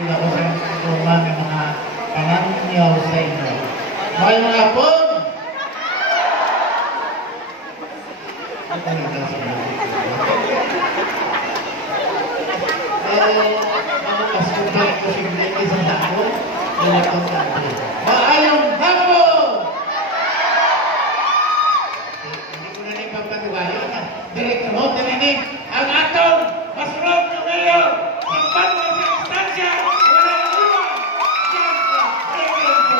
Ila ko sa luma ng mga panganyaw sa inyo. May mga hapon! Ito na lang sa mga ako pastumbay ko si Blake sa dako. Ilakot sa atin. Maayong hapon! Hindi ko na ipapatuwayo na. Direct mo, tininig, ang atong masunod na ngayon. Pagpano sa instansya, wala na iwan. Siyempre, Presidente.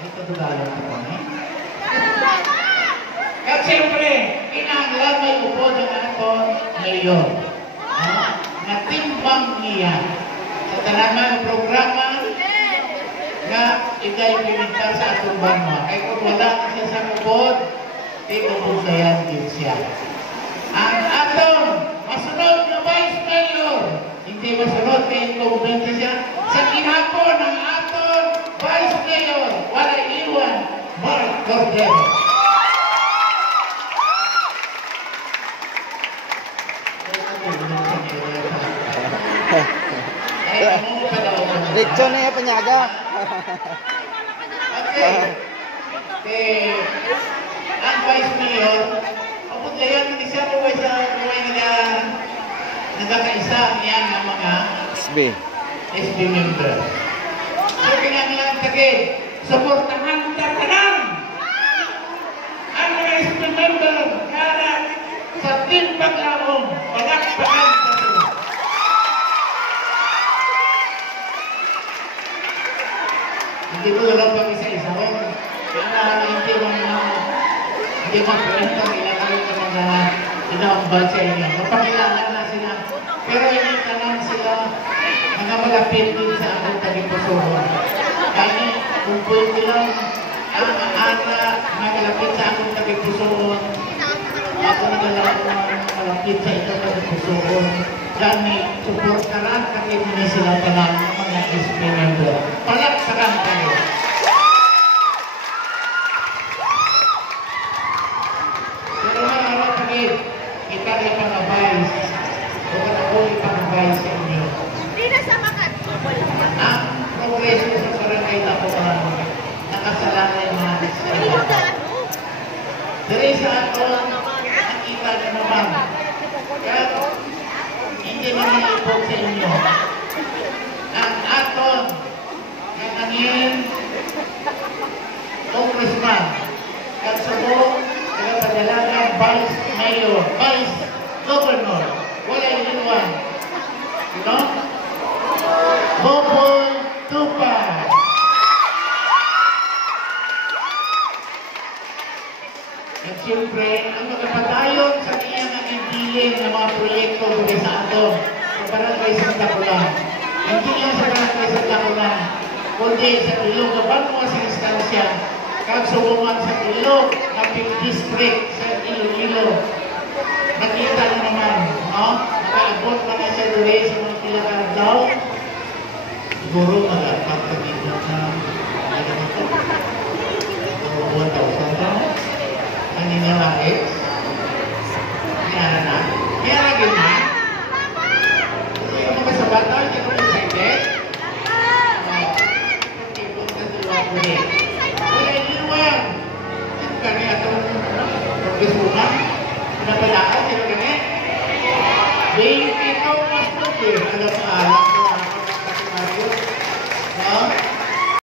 Ay, patuwayo ito po, eh? At siyempre, inanglan may upo ng atong mayor. Natimbang niya sa tanaman programa na ika-implementar sa atong banwa. Kaya kung wala siya sa upod, ikubusayan din siya. Ang atong masunod na Vice Mayor, hindi masunod kay incumbente siya, sa kinapon ng atong Vice Mayor, wala iwan, Mark Cordero. Richo na yung panyaga. Okay. Ang Vice Mayor, kapag ngayon, hindi siya buhay sa buhay nagkakaisa niya ng mga SB member. So, kinanglan tagin, suportahan tatanang ang mga SB member para sa team paglaong palakpakan sa sila. Hindi ko lang pag-isa-isa ko. Kaya hindi mag-kwento nila kami ng mga inambal sa inyo. Mapakilala na sila. Pero hindi tanong sila mga malapit din sa aking tagipusuhan. Kaya kung pwede lang ang malapit sa aking tagipusuhan, ako nagalaw ng malapit sa ito tagipusuhan. Kami suportaran kasi hindi sila talang mga SB member. Palaksakan kayo. Pero mga kapatid, kita ay pangabay. O ako ay pangabay sa inyo. Hindi na sa makat. Ang progreso sa barangay Tapuan, nakasalalay mga sa Dari sa ato, nakita na naman. Kaya hindi naman ipog sa inyo. Ang aton kanangin congressman at subong nagpadalagang vice mayor, vice governor, wala iluwan. You know? Boboy Tupa. At siyempre, ang magpapadayon sa kanya ng imbilin ng mga proyekto muli sa ato sa barangay Santa Cula. Hindi lang sa barangay Santa Cula, kundi sa ilog na banwa sa instansya, kagsubungan sa ilog na Pink District sa Iloilo. Nakita na naman, no? Nakaabot na siya doon sa mga kilakar daw. Siguro mag-apagpagin na